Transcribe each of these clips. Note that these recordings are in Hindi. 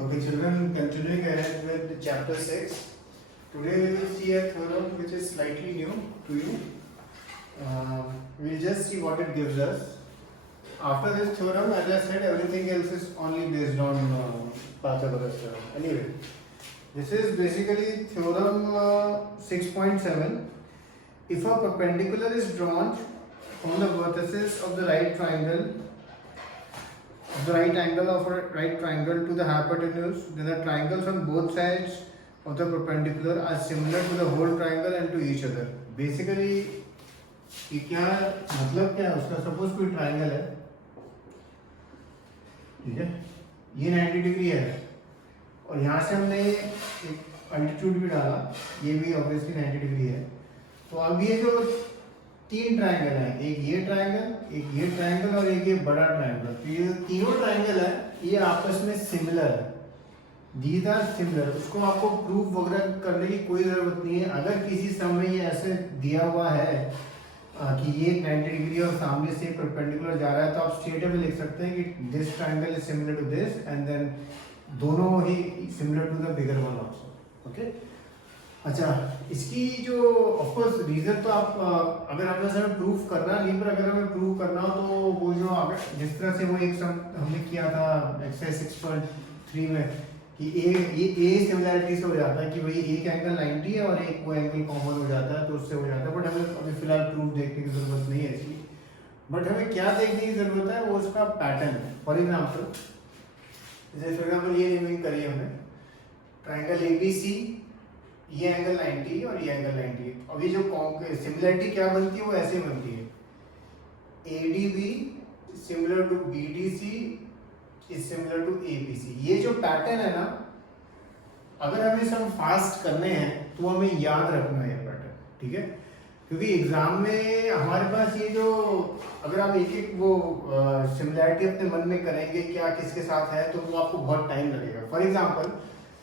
Okay, children, continuing ahead with chapter 6. Today we will see a theorem which is slightly new to you. We'll just see what it gives us. After this theorem, as I said, everything else is only based on Pythagoras theorem. Anyway, this is basically theorem 6.7. If a perpendicular is drawn from the vertices of the right triangle, the right angle of a right triangle to the hypotenuse, then the triangles on both sides of the perpendicular are similar to the whole triangle and to each other. Basically ये क्या मतलब क्या है उसका? सपोज कोई ट्राइंगल है, ठीक है, ये 90 डिग्री है और यहाँ से हमने एक अल्टीट्यूड भी डाला, ये भी ऑब्वियसली 90 डिग्री है. तो अब ये जो तीन ट्राइंगल हैं, एक ये ट्राइंगल, एक ये ट्राइंगल और एक ये बड़ा ट्राइंगल, तो ये तीनों ट्राइंगल है ये आपस में सिमिलर है. These are similar. उसको आपको प्रूफ वगैरह करने की कोई ज़रूरत नहीं है. अगर किसी समय ये ऐसे दिया हुआ है कि ये 90 डिग्री और सामने से परपेंडिकुलर जा रहा है, तो आप स्ट्रेट अवे लिख सकते हैं कि this triangle is similar to this and then दोनों ही similar to the bigger one also. Okay. अच्छा, इसकी जो ऑफ कोर्स रीजन तो आप अगर हमें सर प्रूफ करना नहीं, पर अगर हमें प्रूफ करना हो तो वो जो जिस तरह से वो एक सम हमने किया था एक्सरसाइज 6.3 में कि ए सिमिलैरिटी से हो जाता है कि भाई एक एंगल 90 है और एक वो एंगल कॉमन हो जाता है, तो उससे हो जाता है. बट हमें अभी फिलहाल प्रूफ देखने की जरूरत नहीं है इसकी. बट हमें क्या देखने की जरूरत है, वो उसका पैटर्न है. फॉर एग्जाम्पल, जैसे फॉर एग्जाम्पल ये नेमिंग करी हमने ट्राइंगल ABC, ये एंगल 90 और ये एंगल 90. अब ये जो सिमिलरिटी क्या बनती है वो ऐसे बनती है, ADB similar to BDC is similar to APC. ये जो पैटर्न है ना, अगर हमें सम फास्ट करने हैं तो हमें याद रखना है ये पैटर्न, ठीक है. क्योंकि एग्जाम में हमारे पास ये जो अगर आप एक एक वो सिमिलरिटी अपने मन में करेंगे क्या किसके साथ है, तो वो आपको बहुत टाइम लगेगा. फॉर एग्जाम्पल,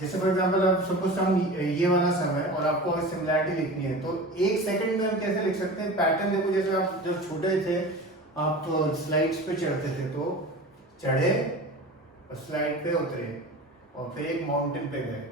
जैसे फॉर एग्जाम्पल आप सपोज हम ये वाला सम है और आपको अगर सिमिलरिटी लिखनी है तो एक सेकंड में हम कैसे लिख सकते हैं पैटर्न. देखो, जैसे आप जब छोटे थे आप तो स्लाइड्स पे चढ़ते थे, तो चढ़े और स्लाइड पे उतरे और फिर एक माउंटेन पे गए,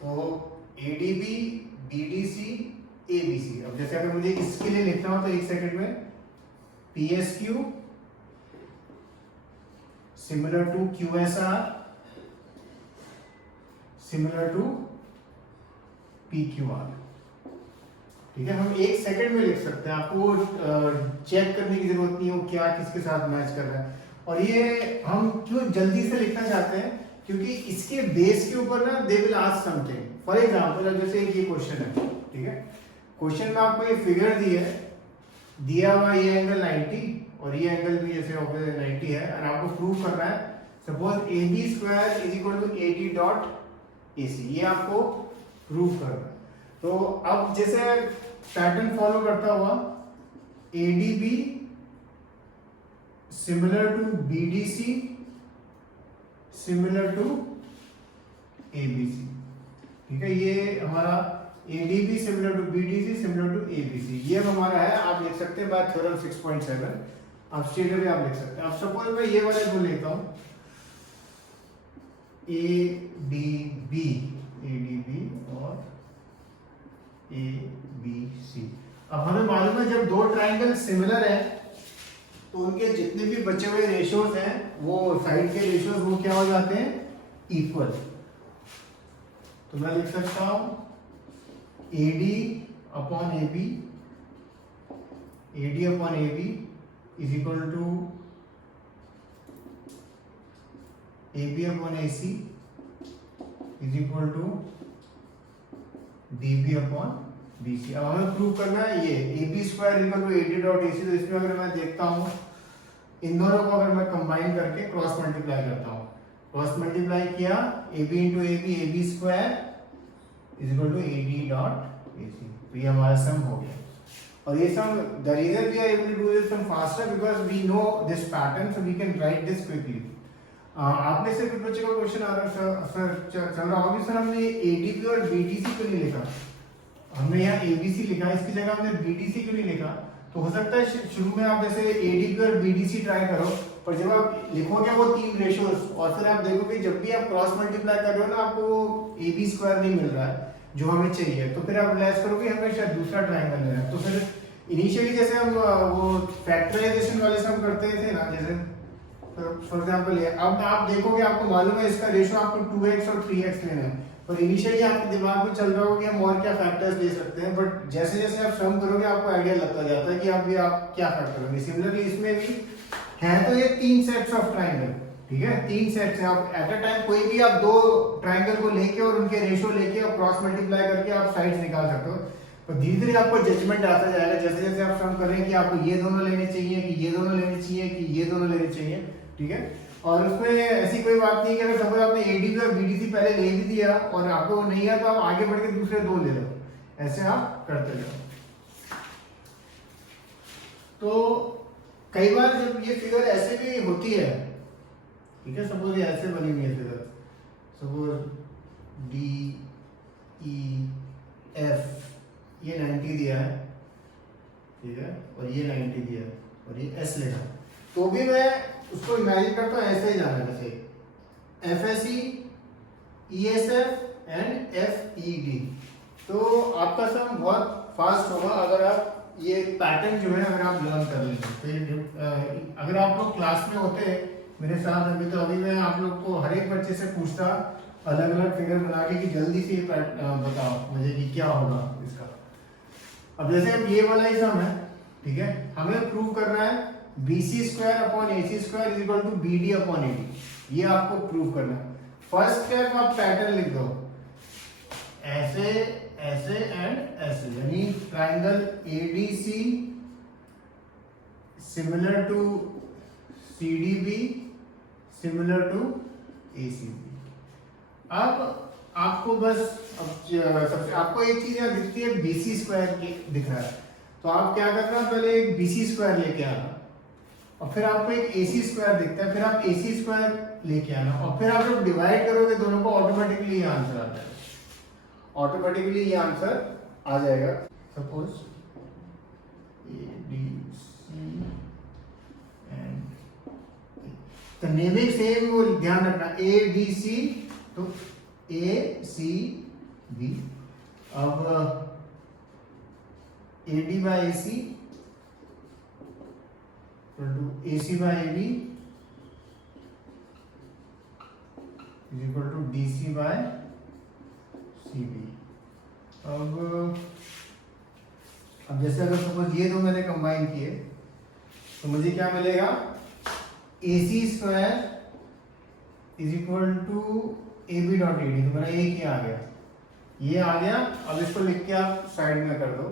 तो ADB BDC ABC. अब जैसे अगर मुझे इसके लिए लिखना हो तो एक सेकंड में PSQ similar to QSR similar to PQR. ठीक है, हम एक सेकंड में लिख सकते हैं. आपको चेक करने की जरूरत नहीं हो क्या किसके साथ मैच कर रहा है. और ये हम क्यों जल्दी से लिखना चाहते हैं, क्योंकि इसके बेस के ऊपर ना they will ask something. For example, जैसे ये क्वेश्चन है, ठीक है, क्वेश्चन में आपको ये फिगर दी है, दिया हुआ ये एंगल 90 और ये एंगल भी जैसे 90 है, और आपको प्रूव करना है suppose AB² is equal to AD dot AC. ये आपको प्रूव करना है. तो अब जैसे पैटर्न फॉलो करता हुआ ADB similar to BDC similar to ABC. ठीक है, ये हमारा ADB similar to BDC similar to ABC ये हमारा है. आप लिख सकते हैं बाय थ्योरम 6.7. आप स्ट्रेट अवे आप लिख सकते हैं. अब सपोज मैं ये वाले को लेता हूं ADB और ABC. अब हमें मालूम है जब दो ट्राइंगल सिमिलर है तो उनके जितने भी बचे हुए रेशियोज हैं वो साइड के रेशियोज वो क्या हो जाते हैं, इक्वल. तो मैं लिख सकता हूं AD upon AB is equal to AB upon AC is equal to BB upon BC. अब हमें प्रूव करना है ये AB² equal to AD dot AC. तो इसमें अगर मैं देखता हूँ इन दोनों को अगर मैं कंबाइन करके क्रॉस मल्टीप्लाई करता हूँ, क्रॉस मल्टीप्लाई किया AB into AB AB² is equal to AD dot AC. तो ये हमारा सम हो गया. और ये sum the reason we are able to do this sum faster because we know this pattern, so we can write this quickly. आपने से कुछ बच्चे का क्वेश्चन आ रहा है सर चल रहा होगा सर हमने ADB और BDC क्यों नहीं लिखा, हमने यहाँ ABC लिखा, इसकी जगह हमने BDC क्यों नहीं लिखा. तो हो सकता है शुरू में आप जैसे ADB और BDC ट्राई करो और जब आप लिखोगे वो तीन रेशियोज और फिर आप देखोगे जब भी आप क्रॉस मल्टीप्लाई कर रहे हो ना आपको ए बी स्क्वायर नहीं मिल रहा है जो हमें चाहिए, तो फिर आप रियलाइज करोगे हमें शायद दूसरा ट्राइंगल लेना है। तो फिर इनिशियली जैसे हम वो फैक्टराइजेशन वाले से हम करते थे ना, जैसे फॉर एग्जांपल ये अब आप देखोगे आपको मालूम है इसका रेशियो आपको 2x और 3x लेना है, और इनिशियली आपके दिमाग में चल रहा होगा कि हम और क्या फैक्टर्स ले सकते हैं, बट जैसे जैसे आप सम करोगे आपको आइडिया लगता जाता है कि आप क्या फैक्टर करोगे। सिमिलरली इसमें भी है तो ये तीन सेट्स ऑफ ट्राइंगल, ठीक है, तीन सेट्स हैं। आप एट अ टाइम कोई भी आप दो ट्राइंगल को लेके और उनके रेशियो लेके और क्रॉस मल्टीप्लाई करके आप साइड्स निकाल सकते हो। तो धीरे धीरे आपको जजमेंट आता जाएगा जैसे जैसे आप सम करेंगे कि आपको ये दोनों लेने चाहिए कि ये दोनों लेने चाहिए कि ये दोनों लेने चाहिए, ठीक है। और उसमें ऐसी कोई बात नहीं कि अगर सपोज आपने एडीसी और बीडीसी पहले ले भी दिया और आपको वो नहीं है तो आप आगे बढ़ के दूसरे दो ले लो, ऐसे आप करते जाओ। तो कई बार जब ये फिगर ऐसे भी होती है, ठीक है, सपोज ये ऐसे बनी हुई है figure, suppose D E F, ये 90 दिया है, ठीक है, और ये 90 दिया है और ये एस लेना, तो भी मैं उसको इमेजिन करता हूँ ऐसे ही जाना, जैसे F S E S F and F E D. तो आपका सम बहुत फास्ट होगा अगर आप ये पैटर्न जो है अगर आप लर्न कर लेंगे। तो ये अगर आप लोग क्लास में होते मेरे साथ अभी, तो अभी मैं आप लोग को हर एक बच्चे से पूछता अलग अलग फिगर बना के कि जल्दी से बताओ मुझे कि क्या होगा इसका। अब जैसे अब ये वाला ही सम है, ठीक है, हमें प्रूव करना है BC square upon AC square is equal to BD upon AD, ये आपको प्रूव करना है। फर्स्ट स्टेप आप पैटर्न लिख दो, ऐसे ऐसे एंड ऐसे, यानी triangle ADC similar to CDB similar to ACB। अब आपको बस सबसे आपको एक चीज यहाँ दिखती है BC स्क्वायर दिख रहा है, तो आप क्या करना, पहले एक BC स्क्वायर लेके आना और फिर आपको एक AC स्क्वायर दिखता है, फिर आप AC स्क्वायर लेके आना और फिर आप जब डिवाइड करोगे दोनों को ऑटोमेटिकली ये आंसर आ जाएगा, ऑटोमेटिकली ये आंसर आ जाएगा। सपोज ADC एंड तो नेमिंग सेम वो ध्यान रखना, ADC तो ACB, अब AD by AC AC by AD is equal to DC by CB। अब जैसे अगर सपोज ये दो मैंने कंबाइन किए तो मुझे क्या मिलेगा, AC square is equal to AB dot AD, तो मेरा एक ही आ गया, ये आ गया। अब इसको लिख के आप साइड में कर दो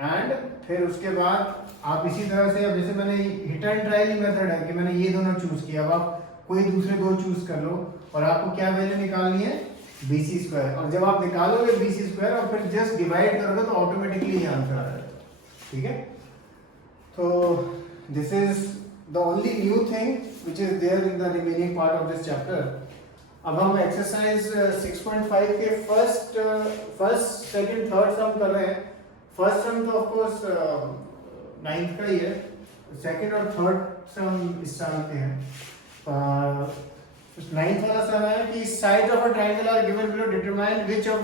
एंड फिर उसके बाद आप इसी तरह से, अब जैसे मैंने हिट एंड ट्रायल मेथड है कि मैंने ये दोनों चूज किया, अब आप कोई दूसरे दो चूज कर लो और आपको क्या वैल्यू निकालनी है, BC स्क्वायर, और जब आप निकालोगे BC स्क्वायर और फिर जस्ट डिवाइड करोगे तो ऑटोमेटिकली ये आंसर आ जाएगा, ठीक है। तो this is the only new thing which is there in the remaining part of this chapter. अब हम एक्सरसाइज 6.5 के फर्स्ट सेकंड थर्ड सम कर रहे हैं। फर्स्ट सम तो ऑफ कोर्स 9th का ही है, सेकंड और थर्ड सम इस साल के हैं। 9th वाला सम है कि sides of a triangle are given below, determine which of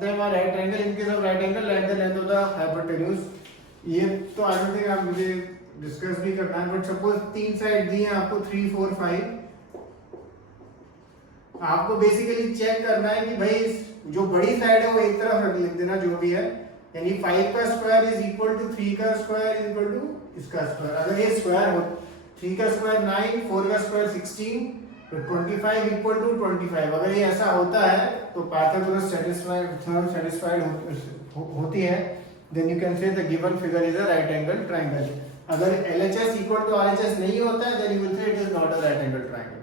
them are right angle, in case of right angle write the length of the hypotenuse. ये तो आई डोंट थिंक आप मुझे डिस्कस भी करना है, बट सपोज तीन साइड दी हैं आपको 3 4 5, आपको बेसिकली चेक करना है कि भाई जो बड़ी साइड है वो एक तरफ लिख देना जो भी है, यानी 5 का स्क्वायर इज इक्वल टू 3 का स्क्वायर इज इक्वल टू इसका स्क्वायर। अगर ये स्क्वायर हो 3 का स्क्वायर 9, 4 का स्क्वायर 16, तो 25 इक्वल टू 25। अगर ये ऐसा होता है तो पाइथागोरस सेटिस्फाइड थ्योरम सेटिस्फाइड होती है, then you can say the given figure is a right angle triangle. अगर LHS इक्वल टू RHS नहीं होता है, then you will say it is not a right angle triangle.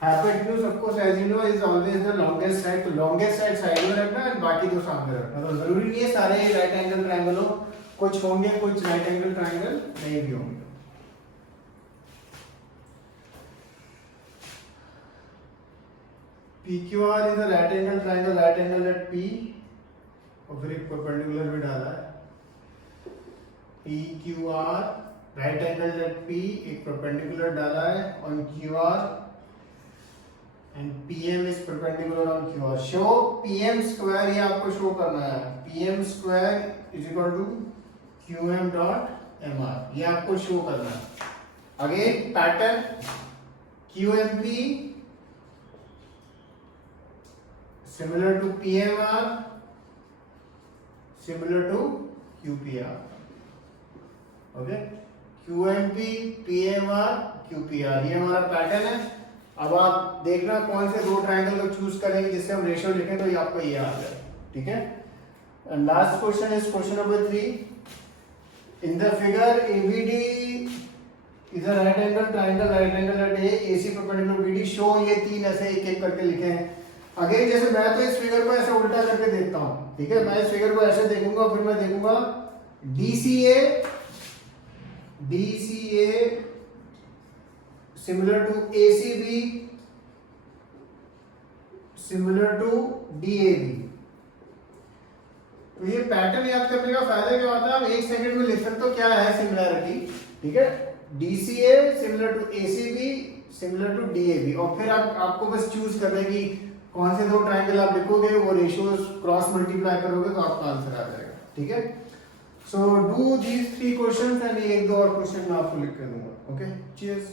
Hypotenuse of course as you know is always the longest side, तो लॉन्गेस्ट साइड साइड में रखना है, बाकी दो सामने रखना। तो जरूरी नहीं है सारे राइट एंगल ट्रायंगल हो, कुछ होंगे कुछ राइट एंगल ट्रायंगल नहीं भी होंगे। PQR is a right angle triangle, right angle at P, और फिर एक परपेंडिकुलर भी डाला है। PQR right angle at P, एक परपेंडिकुलर डाला है on Q R and PM is perpendicular on Q R. Show PM square, ये आपको शो करना है, PM square is equal to QM dot M R, ये आपको शो करना है। Again pattern QMP similar to PMR similar to QPR. Okay, QMP PMR QPR, ये हमारा पैटर्न है। अब आप देखना कौन से दो ट्रायंगल को चूज करेंगे जिससे हम रेशियो लिखें तो ये आपको ये आ जाए, ठीक है। Last question is question number 3। In the figure ABD is a right angle triangle, right angle at A, AC perpendicular BD, show, ये तीन ऐसे एक एक करके लिखे हैं। अगेन जैसे मैं तो इस फिगर को ऐसे उल्टा करके देखता हूं, ठीक है, मैं इस फिगर को ऐसे देखूंगा, फिर मैं देखूंगा DCA similar to ACB similar to DAB. तो ये पैटर्न याद करने का फायदा क्या होता है, आप एक सेकंड में लिख सकते हो क्या है सिमिलरिटी, ठीक है। DCA similar to ACB similar to DAB, और फिर आपको बस चूज करना है कि कौन से दो ट्रायंगल आप लिखोगे, वो रेशियोज क्रॉस मल्टीप्लाई करोगे तो आपका आंसर आ जाएगा, ठीक है। So do these 3 questions and एक दो और क्वेश्चन मैं आपको लिख के दूंगा। Okay, cheers.